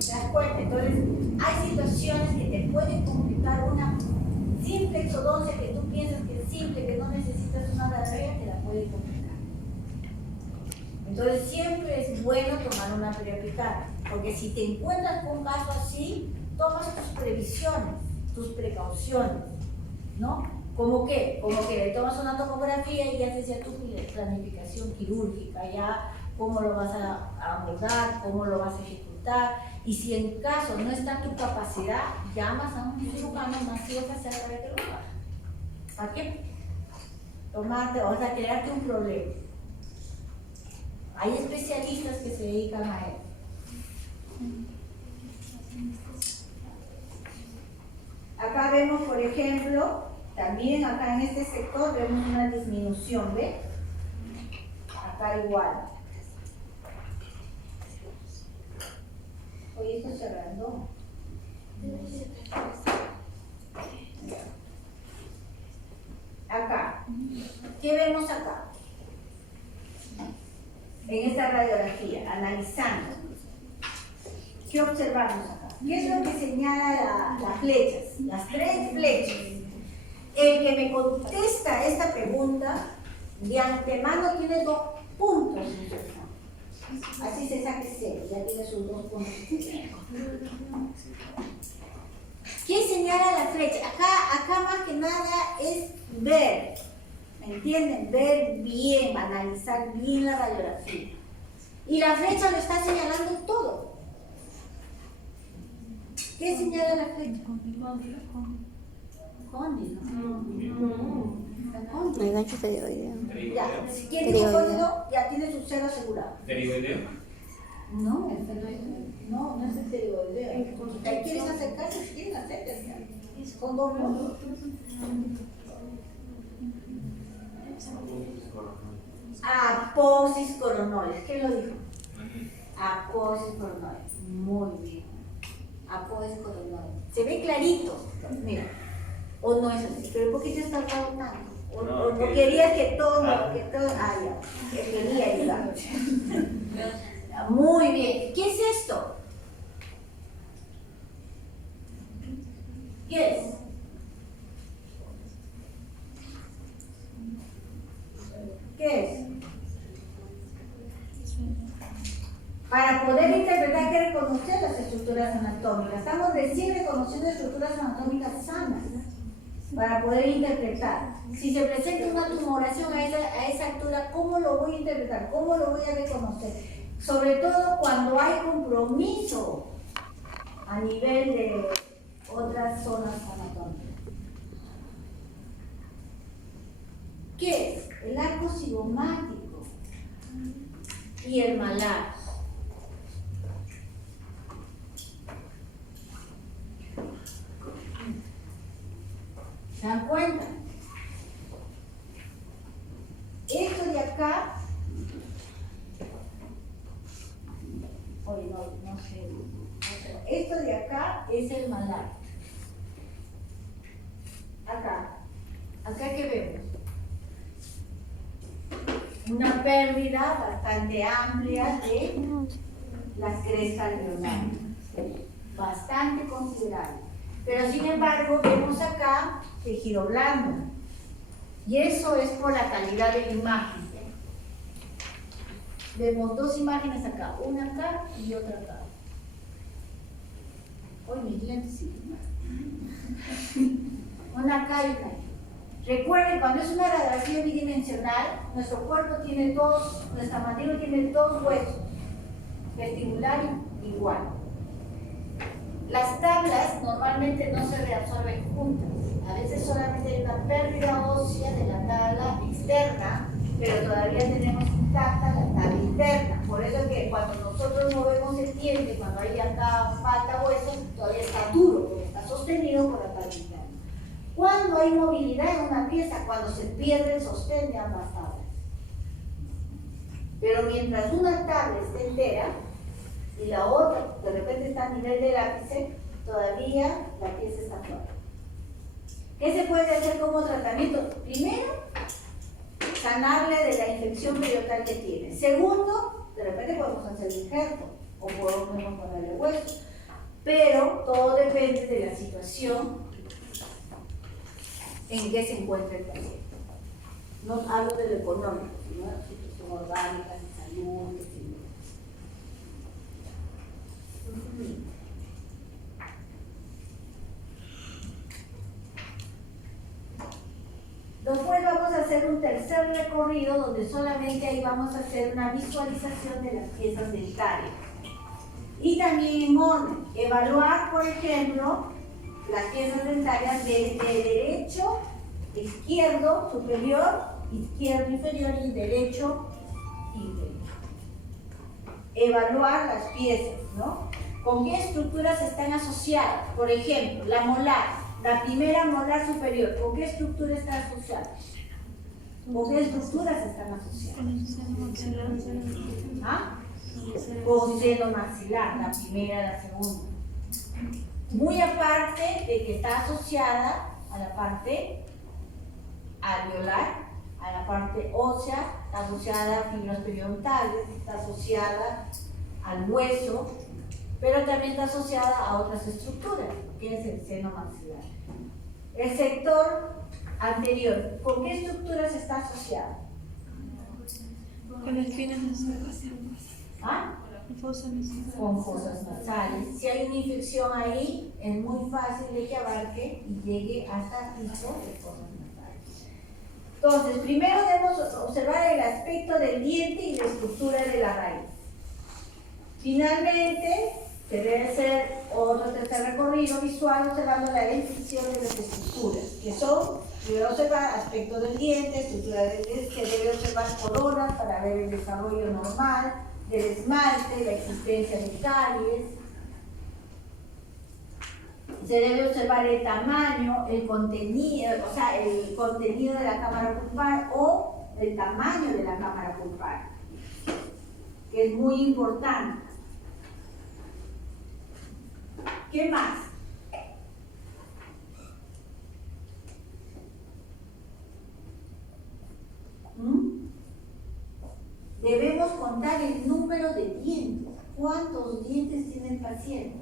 ¿Te das cuenta? Entonces, hay situaciones que te pueden complicar una simple exodoncia que tú piensas que es simple, que no necesitas una radiografía, te la puede complicar. Entonces, siempre es bueno tomar una periódica, porque si te encuentras con un caso así, tomas tus previsiones, tus precauciones, ¿no? ¿Cómo qué? Como que le tomas una tomografía y ya te decía tu planificación quirúrgica, ya cómo lo vas a abordar, cómo lo vas a ejecutar. Y si en caso no está en tu capacidad, llamas a un cirujano masivo que sea la que lo haga. ¿Para qué? Tomarte, o sea, crearte un problema. Hay especialistas que se dedican a eso. Acá vemos, por ejemplo, también acá en este sector vemos una disminución, ¿ves? Acá igual. Oye, esto se agrandó. Acá. ¿Qué vemos acá? En esta radiografía, analizando. ¿Qué observamos acá? ¿Qué es lo que señala las flechas? Las 3 flechas. El que me contesta esta pregunta, de antemano tiene 2 puntos. Así se saque 0, ya tiene sus 2 puntos. ¿Qué señala la flecha? Acá más que nada es ver, ¿me entienden? Ver bien, analizar bien la radiografía. Y la flecha lo está señalando todo. ¿Qué señala la flecha? Cóndilo. El gancho te dio idea. Ya, si quiere un código, ya tiene su 0 asegurado. ¿Pterigoideo? No, no es el pterigoideo. ¿Quieres acercarse? Si quieren acérquense. Con 2 puntos. Aposis coronoides. ¿Qué lo dijo? Aposis coronoides. Muy bien. Aposis coronoides. Se ve clarito. Mira. O no es así, pero ¿por qué te estás preguntando? O no querías que todo, ya. Que quería ayudar. Muy bien. ¿Qué es esto? ¿Qué es? ¿Qué es? Para poder interpretar, hay que reconocer las estructuras anatómicas. Estamos recién reconociendo estructuras anatómicas sanas para poder interpretar. Si se presenta una tumoración a esa altura, ¿cómo lo voy a interpretar? ¿Cómo lo voy a reconocer? Sobre todo cuando hay compromiso a nivel de otras zonas anatómicas. ¿Qué es? El arco cigomático y el malar. ¿Se dan cuenta? Esto de acá, oye, no sé, esto de acá es el malar. Acá que vemos una pérdida bastante amplia de las crestas leonarias, bastante considerable. Pero sin embargo vemos acá el giro blando, y eso es por la calidad de la imagen. Vemos 2 imágenes acá, una acá y otra acá. Oye, mis lentes sí. Una acá y una acá. Recuerden, cuando es una radiografía bidimensional, nuestro cuerpo tiene nuestra mandíbula tiene 2 huesos, vestibular igual. Las tablas normalmente no se reabsorben juntas. A veces solamente hay una pérdida ósea de la tabla externa, pero todavía tenemos intacta la tabla interna. Por eso es que cuando nosotros movemos el diente, cuando hay acá falta hueso, todavía está duro, porque está sostenido por la tabla interna. Cuando hay movilidad en una pieza, cuando se pierde el sostén de ambas tablas. Pero mientras una tabla está entera y la otra de repente está a nivel del ápice, todavía la pieza está fuera. ¿Qué se puede hacer como tratamiento? Primero, sanarle de la infección periotal que tiene. Segundo, de repente podemos hacer un injerto o podemos ponerle hueso. Pero todo depende de la situación en que se encuentra el paciente. No hablo de lo económico, sino de la situación orgánica, de salud, etc. Después vamos a hacer un tercer recorrido donde solamente ahí vamos a hacer una visualización de las piezas dentarias. Y también en orden, evaluar, por ejemplo, las piezas dentarias de derecho, izquierdo, superior, izquierdo, inferior y derecho, inferior. Evaluar las piezas, ¿no? ¿Con qué estructuras están asociadas? Por ejemplo, la molar, la primera molar superior, ¿con qué estructura está asociada? ¿Con qué estructuras están asociadas? ¿Ah? Con seno maxilar, la primera, la segunda. Muy aparte de que está asociada a la parte alveolar, a la parte ósea, está asociada a fibras periodontales, está asociada al hueso, pero también está asociada a otras estructuras, que es el seno maxilar. El sector anterior, ¿con qué estructuras está asociado? Con espinas nasales. ¿Ah? Con fosas nasales. Si hay una infección ahí, es muy fácil de que abarque y llegue hasta el piso de fosas nasales. Entonces, primero debemos observar el aspecto del diente y la estructura de la raíz. Finalmente, se debe hacer otro tercer recorrido visual observando la definición de las estructuras, que son, se debe observar aspecto del diente, estructura del diente, se debe observar coronas para ver el desarrollo normal del esmalte, la existencia de caries. Se debe observar el tamaño, el contenido, o sea, el contenido de la cámara pulpar o el tamaño de la cámara pulpar, que es muy importante. ¿Qué más? Debemos contar el número de dientes. ¿Cuántos dientes tiene el paciente?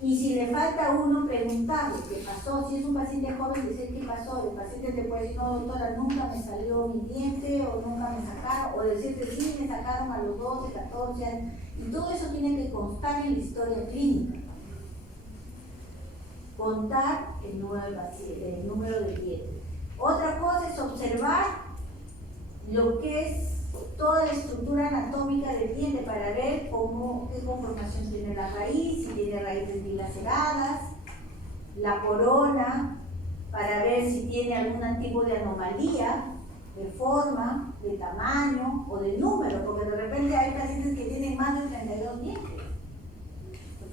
Y si le falta uno, preguntarle qué pasó. Si es un paciente joven, decir qué pasó. El paciente te puede decir, no doctora, nunca me salió mi diente, o nunca me sacaron, o decirte, sí, me sacaron a los 12, 14 años. Y todo eso tiene que constar en la historia clínica. Contar el número de dientes. Otra cosa es observar lo que es toda la estructura anatómica del diente para ver qué conformación tiene la raíz, si tiene raíces dilaceradas, la corona, para ver si tiene algún tipo de anomalía de forma, de tamaño o de número, porque de repente hay pacientes que tienen más de 32 dientes,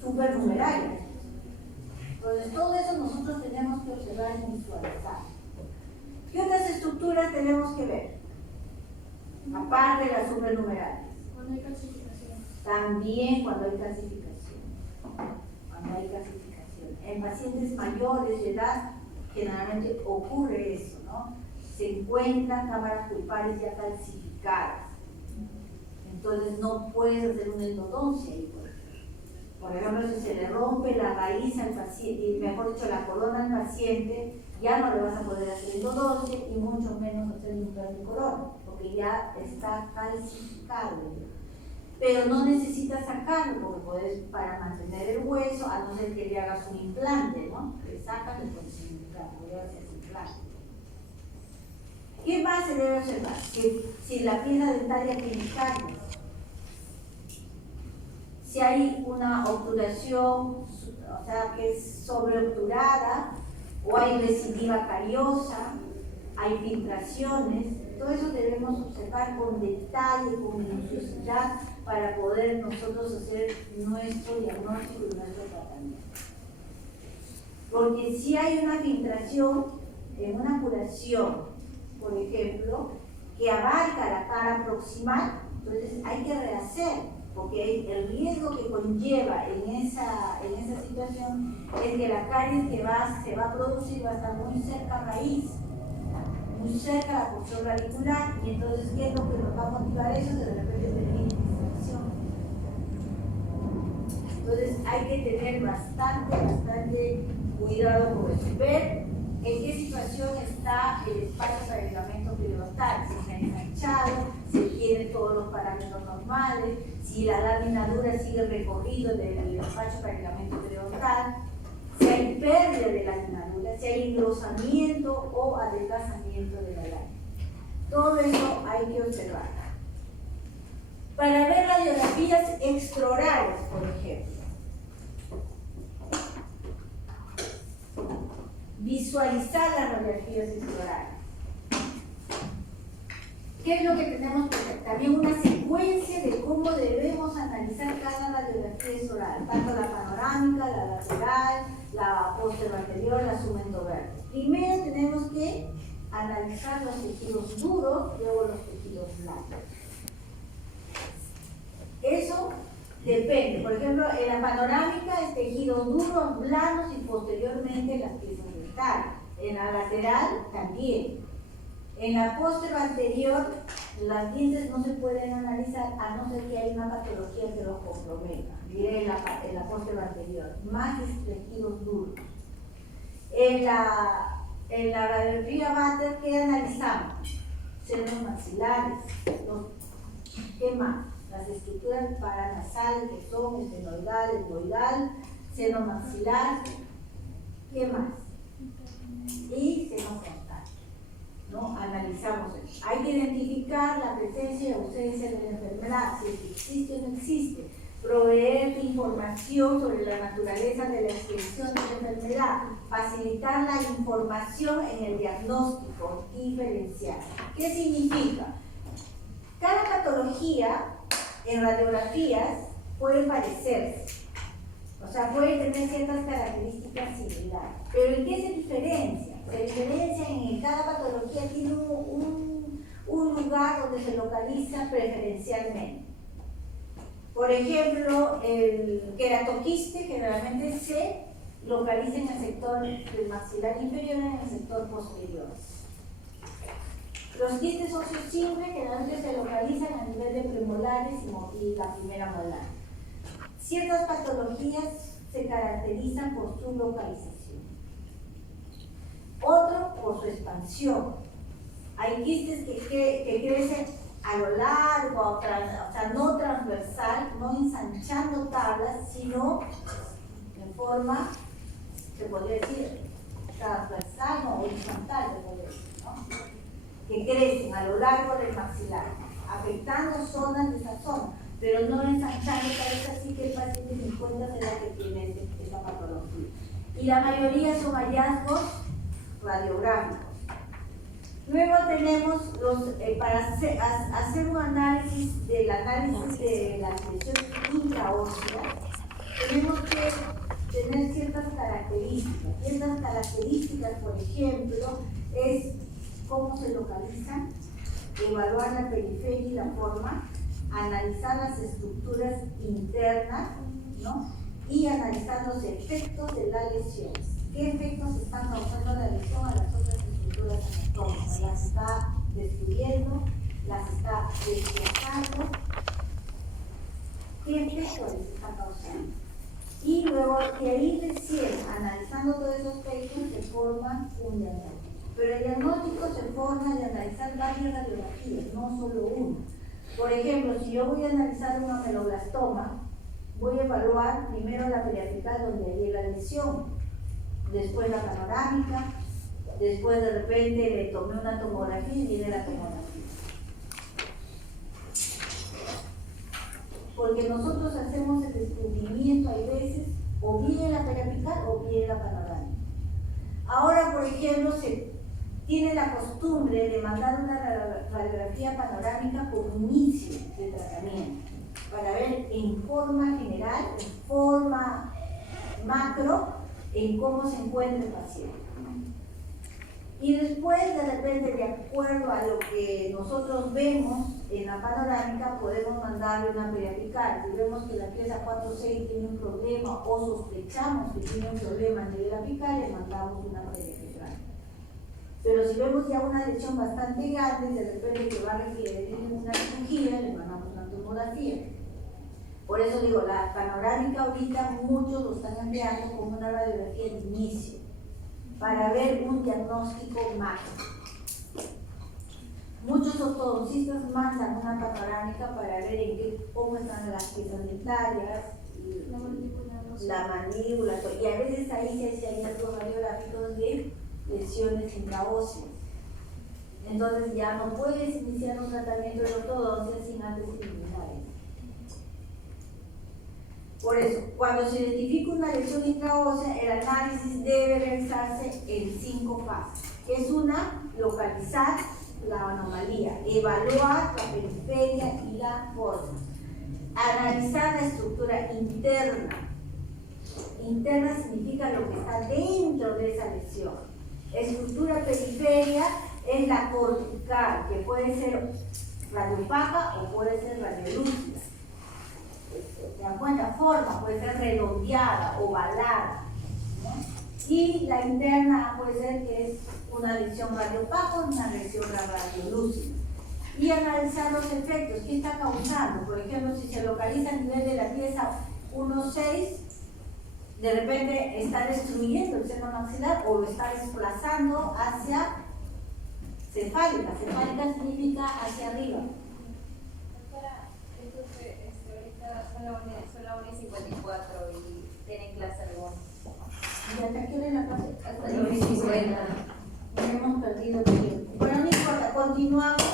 supernumerarios. Entonces todo eso nosotros tenemos que observar y visualizar. ¿Qué otras estructuras tenemos que ver? Aparte de las supernumerales. Cuando hay calcificación. También cuando hay calcificación. Cuando hay calcificación. En pacientes mayores de edad generalmente ocurre eso, ¿no? Se encuentran cámaras pulpares ya calcificadas. Entonces no puedes hacer una endodoncia ahí, por ejemplo, si se le rompe la raíz al paciente, y mejor dicho, la corona al paciente, ya no le vas a poder hacer endodoncia y mucho menos hacer un implante de corona, porque ya está calcificado. Pero no necesitas sacarlo, porque puedes, para mantener el hueso, a no ser que le hagas un implante, ¿no? Le sacas y pones un implante, le haces implante. ¿Qué más se debe observar? Que si la pieza dentaria tiene caries, si hay una obturación, o sea, que es sobreobturada, o hay recidiva cariosa, hay filtraciones, todo eso debemos observar con detalle, con minuciosidad, para poder nosotros hacer nuestro diagnóstico y nuestro tratamiento. Porque si hay una filtración en una curación por ejemplo, que abarca la cara proximal, entonces hay que rehacer, porque el riesgo que conlleva en esa situación es que la caries que se va a producir va a estar muy cerca a raíz, muy cerca a la porción radicular, y entonces, ¿qué es lo que nos va a motivar eso? De repente tener infección. Entonces hay que tener bastante cuidado con eso. Ver en qué situación está el espacio para el ligamento periodontal, si está ensanchado, si tiene todos los parámetros normales, si la lámina dura sigue el recorrido del espacio para el ligamento periodontal, si hay pérdida de lámina dura, si hay engrosamiento o adelgazamiento de la lámina. Todo eso hay que observar. Para ver radiografías extraorales, por ejemplo, visualizar las radiografías extraorales. ¿Qué es lo que tenemos que hacer? También una secuencia de cómo debemos analizar cada radiografía extraoral, tanto la panorámica, la lateral, la posterior anterior, la sumento verde. Primero tenemos que analizar los tejidos duros, luego los tejidos blandos. Eso depende. Por ejemplo, en la panorámica es tejidos duros, blandos y posteriormente las piezas dentales. En la lateral también. En la posterior anterior, las dientes no se pueden analizar a no ser que haya una patología que los comprometa. Diré en la posterior anterior, más tejidos duros. En la radiografía Vater, ¿qué analizamos? Senos maxilares. ¿Qué más? Las estructuras paranasales que son esfenoidal, etmoidal, seno maxilar. ¿Qué más? Y seno frontal. ¿No? Analizamos eso. Hay que identificar la presencia y ausencia de la enfermedad, si existe o no existe. Proveer información sobre la naturaleza de la extensión de la enfermedad. Facilitar la información en el diagnóstico diferencial. ¿Qué significa? Cada patología en radiografías puede parecerse. O sea, puede tener ciertas características similares. ¿Pero en qué se diferencia? Se diferencia en que cada patología tiene un lugar donde se localiza preferencialmente. Por ejemplo, el queratoquiste generalmente se localiza en el sector del maxilar inferior y en el sector posterior. Los quistes óseos simples generalmente se localizan a nivel de premolares y la primera molar. Ciertas patologías se caracterizan por su localización. Otro por su expansión. Hay quistes que crecen a lo largo, o sea, no transversal, no ensanchando tablas, sino en forma, se podría decir, transversal o horizontal, se podría decir, ¿no? Que crecen a lo largo del maxilar, afectando zonas de esa zona, pero no ensanchando tablas, así que el paciente ni cuenta se da que tiene esa patología. Y la mayoría son hallazgos radiográficos. Luego tenemos para hacer un análisis de las lesiones intraóseas, tenemos que tener ciertas características. Ciertas características, por ejemplo, es cómo se localizan, evaluar la periferia y la forma, analizar las estructuras internas, ¿no? Y analizar los efectos de la lesión. ¿Qué efectos están causando la lesión a las otras estructuras anatómicas? Las está destruyendo, las está desplazando. ¿Qué efectos les está causando? Y luego de ahí recién, analizando todos esos efectos, se forma un diagnóstico. Pero el diagnóstico se forma de analizar varias radiografías, no solo una. Por ejemplo, si yo voy a analizar un ameloblastoma, voy a evaluar primero la periapical donde hay la lesión, después la panorámica, después de repente le tomé una tomografía y viene la tomografía. Porque nosotros hacemos el descubrimiento, hay veces, o bien la periapical o bien la panorámica. Ahora, por ejemplo, se tiene la costumbre de mandar una radiografía panorámica como inicio de tratamiento, para ver en forma general, en forma macro, en cómo se encuentra el paciente. Y después, de repente, de acuerdo a lo que nosotros vemos en la panorámica, podemos mandarle una periapical. Si vemos que la pieza 4-6 tiene un problema o sospechamos que tiene un problema a nivel apical, le mandamos una periapical. Pero si vemos ya una lesión bastante grande, de repente que va a requerir una cirugía, le mandamos una tomografía. Por eso digo, la panorámica ahorita muchos lo están empleando como una radiografía de inicio, para ver un diagnóstico macro. Muchos ortodoncistas mandan una panorámica para ver cómo están las piezas dentarias, la mandíbula, y a veces ahí se hay hallazgos radiográficos de lesiones intraóseas. Entonces ya no puedes iniciar un tratamiento de ortodoncia sin antes eliminar eso. Por eso, cuando se identifica una lesión intraósea, el análisis debe realizarse en 5 fases, que es una, localizar la anomalía, evaluar la periferia y la forma, analizar la estructura interna. Interna significa lo que está dentro de esa lesión. Estructura periferia es la cortical, que puede ser radiopaca o puede ser radiolúcida. ¿Se dan cuenta? Forma puede ser redondeada, ovalada, ¿no? Y la interna puede ser que es una lesión radiopaca o una lesión radiolúcida. Y analizar los efectos, ¿qué está causando? Por ejemplo, si se localiza a nivel de la pieza 1-6, de repente está destruyendo el seno maxilar o lo está desplazando hacia cefálica. Cefálica significa hacia arriba. Son la 1:54 y tienen clase alguna. ¿Y hasta qué hora es la clase? Hasta la 1:50. Hemos perdido el tiempo. Bueno, no importa, continuamos.